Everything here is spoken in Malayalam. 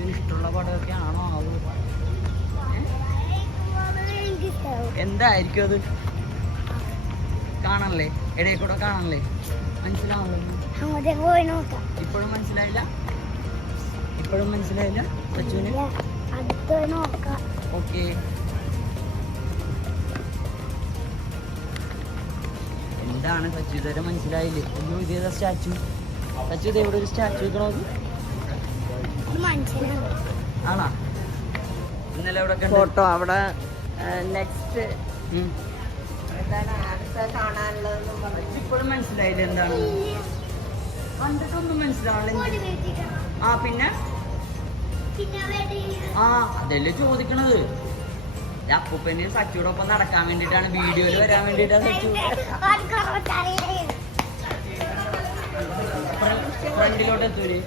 സച്ചുവിന് ഇഷ്ടമുള്ള പടമൊക്കെ ആണോ ആവോ? എന്തായിരിക്കും അത്? കാണണല്ലേ, ഇടയിൽ കൂടെ കാണണല്ലേ? മനസ്സിലാവുന്നു. ഇപ്പോഴും മനസ്സിലായില്ല? ഇപ്പോഴും മനസ്സിലായില്ല സച്ചുവിന്? ഓക്കെ. എന്താണ് സച്ചു ഇതുവരെ മനസ്സിലായില്ലേ? ഒന്നും ഇതേതാ സ്റ്റാച്ചു? സച്ചു ഇത് എവിടെ ഒരു സ്റ്റാച്ചു വെക്കണത്? ആണോ? ഇന്നലെ എവിടെ ഫോട്ടോ അവിടെ നെക്സ്റ്റ് ഇപ്പോഴും മനസ്സിലായില്ല എന്താണ്? കണ്ടിട്ടൊന്നും മനസ്സിലാവണില്ല. ആ പിന്നെ അതല്ലേ ചോദിക്കണത്. അപ്പൂപ്പന് സച്ചിയോടൊപ്പം നടക്കാൻ വേണ്ടിട്ടാണ്, വീഡിയോയിൽ വരാൻ വേണ്ടിട്ടാണ് സച്ചു ഫ്രണ്ടിലോട്ട് എത്തൂര്.